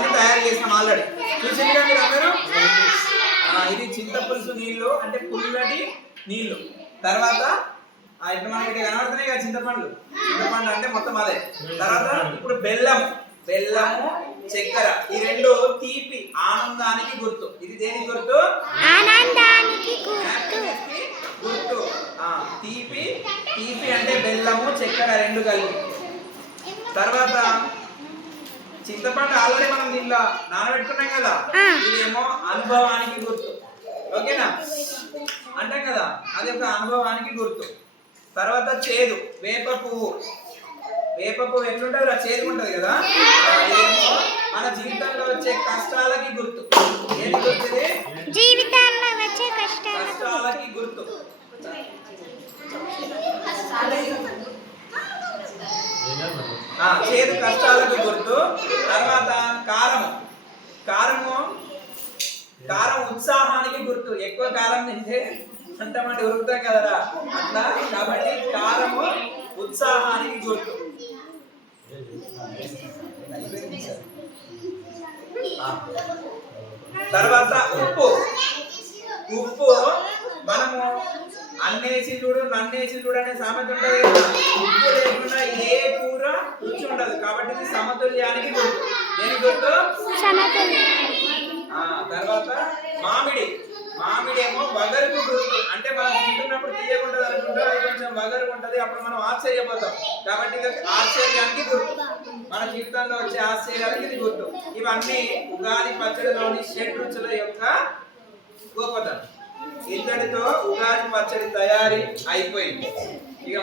ఇవన్నీ తయారు చేసినాం ఆల్రెడీ చూసిందిగా మీరు అందరూ. ఇది చింతపులుసు నీళ్ళు అంటే పుల్లటి నీళ్ళు. తర్వాత ఇట్లా మనకి కనబడుతున్నాయి కదా చింతపండు అంటే మొత్తం అదే. తర్వాత ఇప్పుడు బెల్లము చక్కెర ఈ రెండు తీపి ఆనందానికి గుర్తు. ఇది దేనికి గుర్తు? ఆనందానికి గుర్తు. తీపి అంటే బెల్లము చక్కెర రెండు కలిపి. తర్వాత చింతపండు ఆల్రెడీ మనం దీనిలో నానబెట్టుకున్నాం కదా, ఇదేమో అనుభవానికి గుర్తు. ఓకేనా అంటాం కదా, అది ఒక అనుభవానికి గుర్తు. తర్వాత చేదు వేప పువ్వు ఎట్లుంటుంది? చేదు ఉంటుంది కదా, ఇదేమో మన జీవితంలో వచ్చే కష్టాలకి గుర్తు. ఏది గుర్తుది? జీవితంలో వచ్చే కష్టాలకి గుర్తు. చేదు కష్టాలకు గుర్తు. తర్వాత కారం ఉత్సాహానికి గుర్తు. ఎక్కువ కారం తింటే అంతమంది ఉరుకుతాం కదరా అట్లా, కాబట్టి కారము ఉత్సాహానికి గుర్తు. తర్వాత ఉప్పు మనము అన్నేసి చూడు నన్నేసి చూడు అనే సామెత ఉంటుంది కదా. ఉప్పు లేకుండా ఏ కూర రుచి ఉండదు, కాబట్టి ఇది సమతుల్యానికి గుర్తు. దేని గుర్తు? తర్వాత మామిడి ఏమో వగరుకు గుర్తు. అంటే మనం తింటున్నప్పుడు తీయకుంటది అనుకుంటే అది కొంచెం వగరు ఉంటది, అప్పుడు మనం ఆశ్చర్యపోతాం. కాబట్టి ఇది ఆశ్చర్యానికి గుర్తు. మన జీవితంలో వచ్చే ఆశ్చర్యానికి ఇది గుర్తు. ఇవన్నీ ఉగాది పచ్చడిలోని షడ్రుచుల యొక్క గొప్పతనం. ఇంతటితో ఉగాది పచ్చడి తయారీ అయిపోయింది. ఇక